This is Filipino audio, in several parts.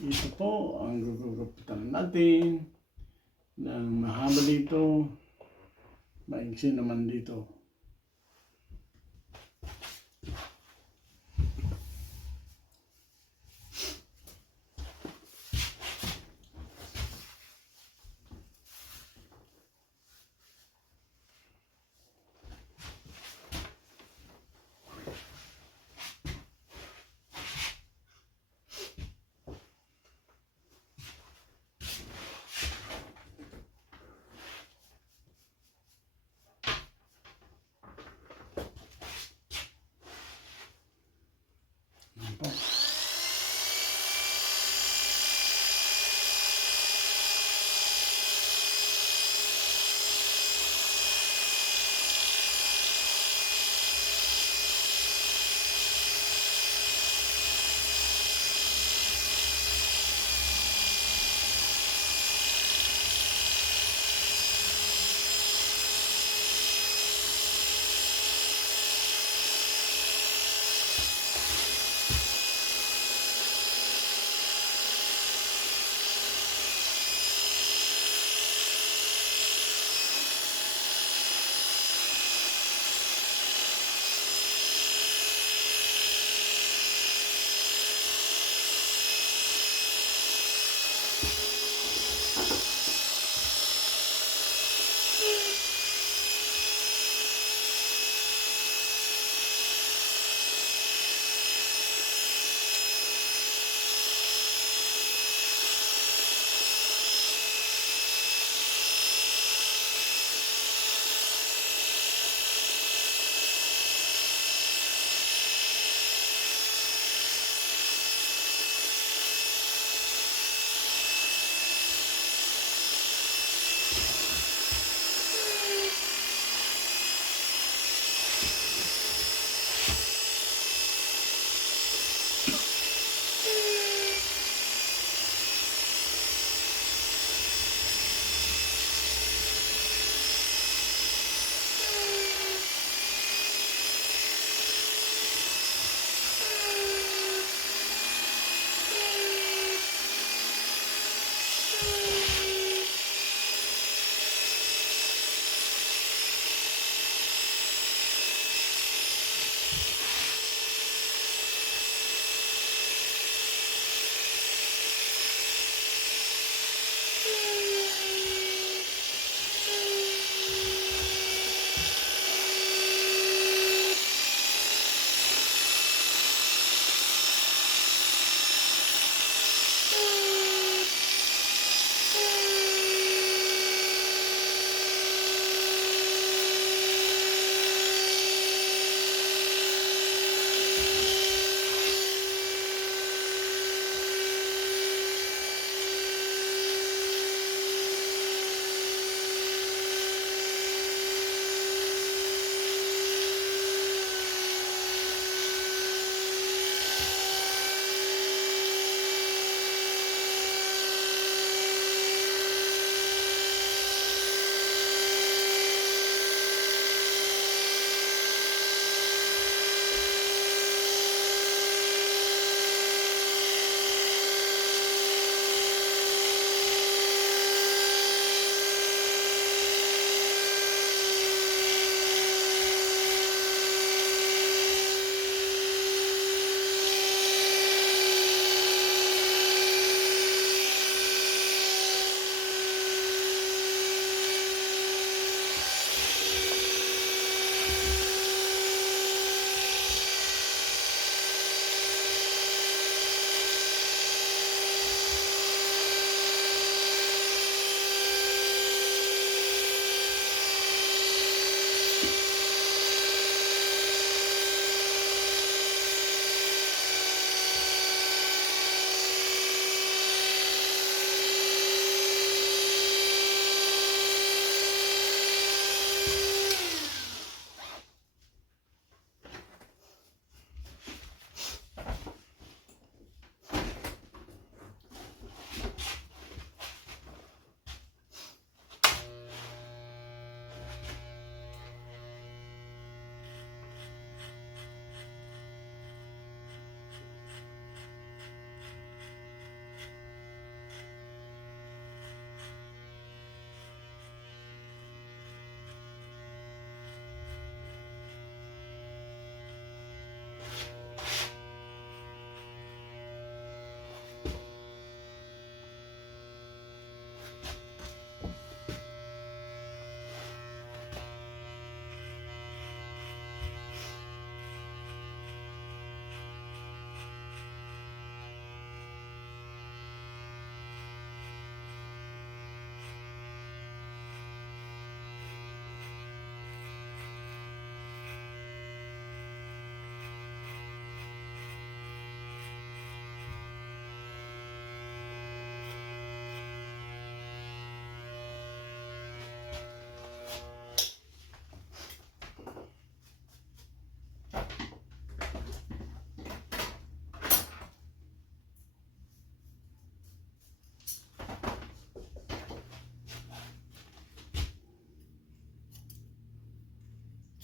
Ito po ang gugupitan natin ng mahaba dito, maigsi naman dito.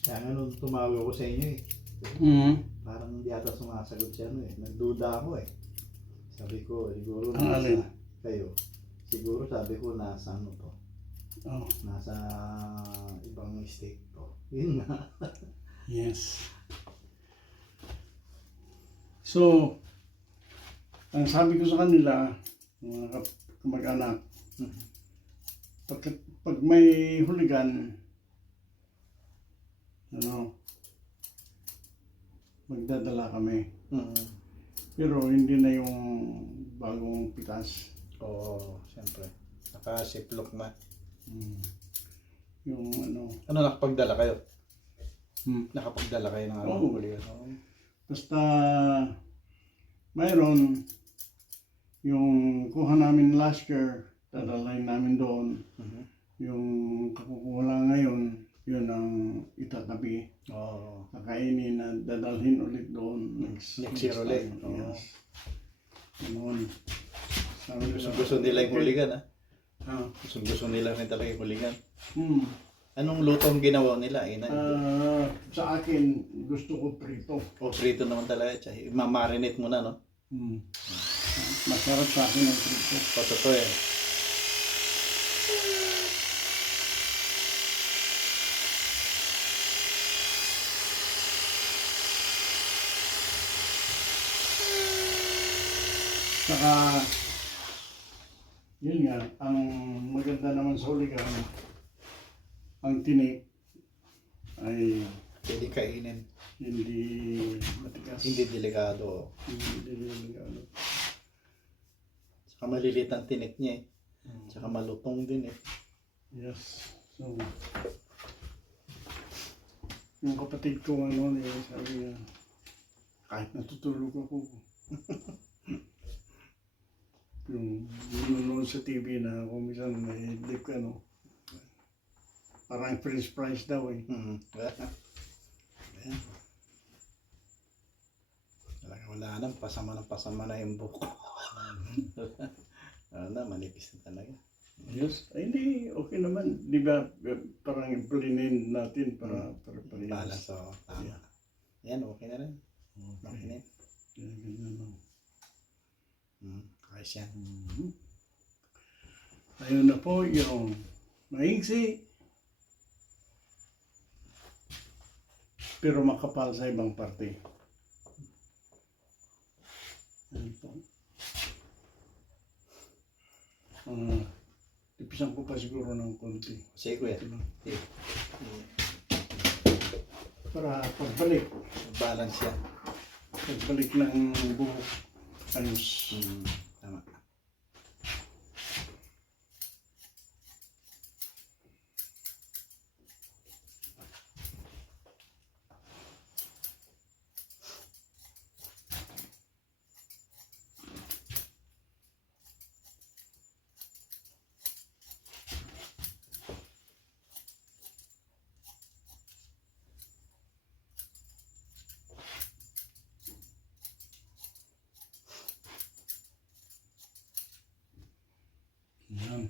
Kaya nga nung tumawag ako sa inyo eh. Mm. Parang hindi ata sumasagot siya ano eh. Nagduda ako eh. Sabi ko, siguro Ang alin? kayo. Siguro sabi ko nasa ano to. Oh, Nasa ibang state to. Yun nga. yes. So, ang sabi ko sa kanila, mga kamag-anak, pag may huligan, magdadala kami. Pero hindi na yung bagong pitas. Oo, siyempre. Naka-ziplock na. Yung Ano, nakapagdala kayo? Hmm. Nakapagdala kayo ng Oo. huligan? Basta mayroon yung kuha namin last year, dadalhin namin doon. Yung kakukuha lang ngayon, yun ang itatabi. Oo. Kakainin na dadalhin ulit doon. Next year ulit. time. Yes. Ganoon. Sabi nila, Gusto nila yung huligan ah. Ah, Gusto nila rin talaga yung huligan. hmm. Anong lutong ginawa nila? Sa akin, gusto ko prito. O prito naman talaga. Mamarinate mo na, no? Hmm. Masarap sa akin ang prito. Totoo eh. Saka, yun nga, ang maganda naman sa huligan, ang tinik ay Pwede kainin. hindi matigas. Hindi delikado. Hindi delikado. Saka maliliit ang tinik niya eh. Saka malutong din eh. Yes. So, yung kapatid ko sabi niya, kahit natutulog ako, yung nanonood sa TV na kung minsan may lip parang French fries daw eh. Ayan. Wala na, pasama na yung buko. Ano na, manipis na talaga. Yes. Ay, hindi, okay naman. Di ba, parang implinin natin para parehas. Balance, o. Tama. Yan, okay na rin. Okay na yun. Ganyan lang. Ayos yan. Ayun na po yung maingsi. Pero makapal sa ibang parte. Ayun po. Tipisan ko pa siguro ng konti. Sige kuya. Sige. Para pagbalik. Balance yan. Pagbalik ng buhok. Ayos. Tama. Yan.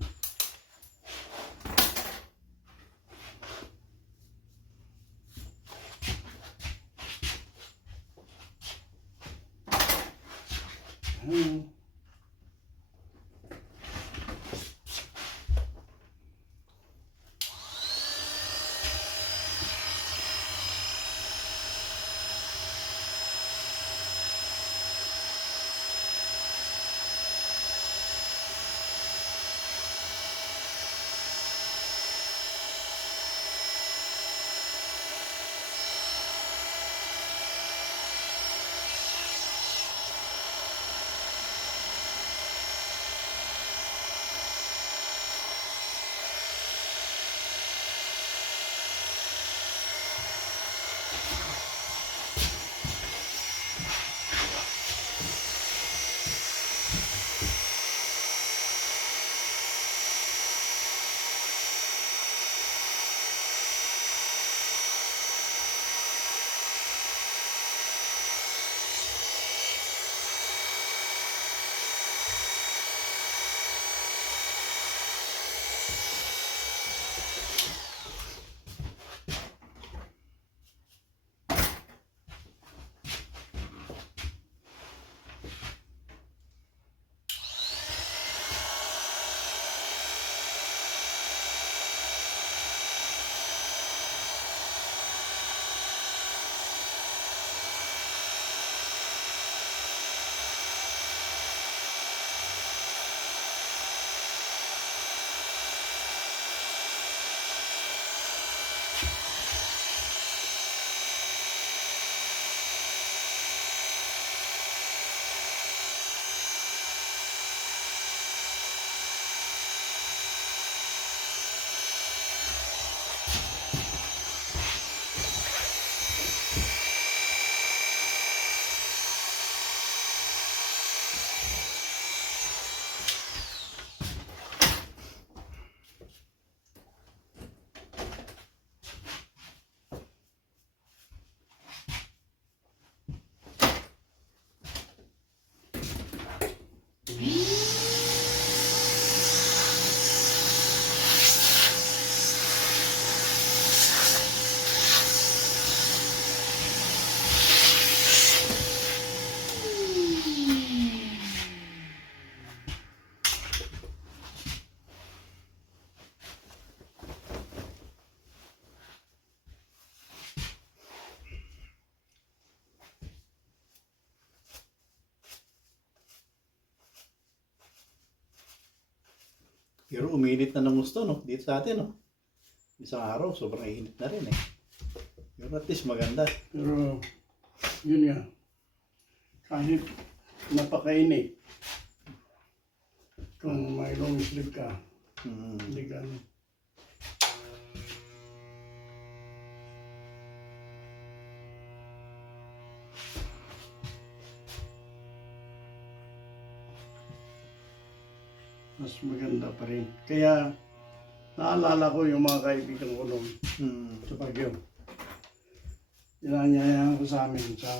Pero uminit na ng gusto, no? Dito sa atin, no? Isang araw, sobrang init na rin, eh. Pero at least maganda. Pero, yun nga. Kahit napakainit, kung may long sleeve ka, hindi ka, mas maganda pa rin. Kaya, naalala ko yung mga kaibigan ko noon sa Baguio. Inanyayahan ko sa amin sa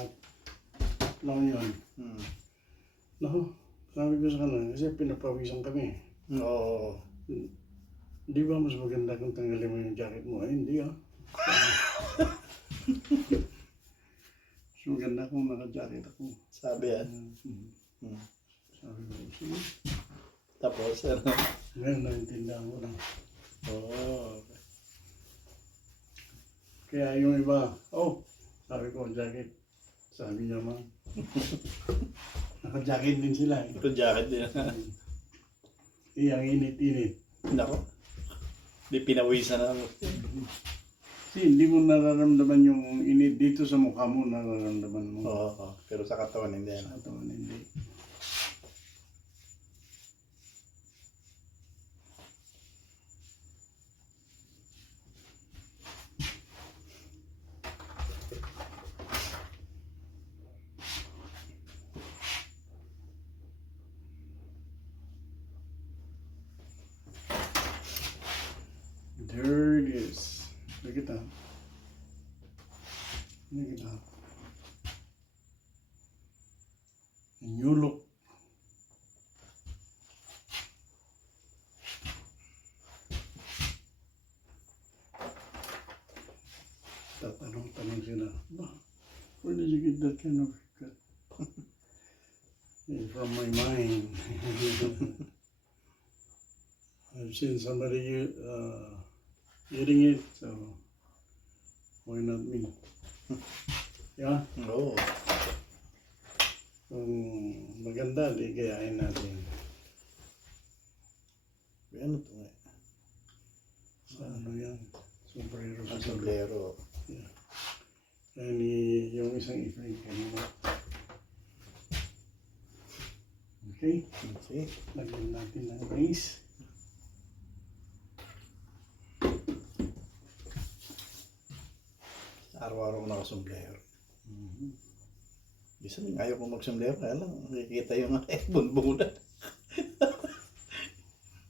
La Union. No, sabi ko sa kanila, kasi pinapawisan kami. Oo. Di ba mas maganda kung tanggalin mo yung jacket mo? Ay, hindi ah. Mas maganda kung naka-jacket ako. Sabi yan. Sabi ko, sige. Tapos, ano? Ngayon, naintindihan ko na. Oo. Kaya yung iba, sabi ko, jacket. Sabi niya, ma'am. Naka-jacket din sila. Ito jacket din. Ang init-init. Nako. Di pinawisan na. Kasi hindi mo nararamdaman yung init dito sa mukha mo, nararamdaman mo. Oo. Pero sa katawan, hindi. Sa katawan, hindi. There it is. Look at that. Look at that. A new look. Tatanong sila, where did you get that kind of haircut? From my mind. I've seen somebody eating it, so why not me? Yeah? Oo. Kung maganda, di gayahin natin. Ano ito nga? Sa ano yan? Sombrero Ang siguro. sombrero. Yeah. And yung isang ifring kanina. Okay? Okay. Lagyan natin ng rice. Araw-araw ko nakasombrero. Isa rin, ayaw ko magsombrero. Kaya lang, nakikita yung bunbunan.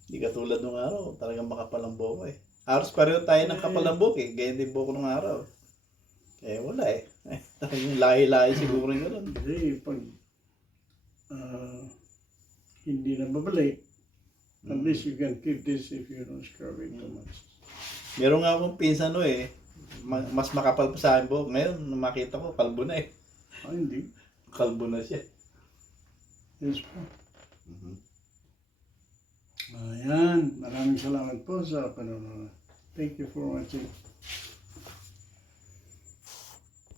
Hindi katulad nung araw. Talagang makapal ang buhok eh. Halos pareho tayo ng kapal ang buhok eh. Ganyan din buhok nung araw. Eh wala eh. Talagang lahi-lahi siguro yung gano'n. Kasi pag hindi na babalik, at least you can keep this if you don't scrub it too much. Meron nga akong pinsan no eh. Mas makapal pa sa akin buhok. Ngayon, nung makita ko, kalbo na eh. Hindi. Kalbo na siya. Yes po. Ayan. Maraming salamat po sa panonood. Thank you for watching.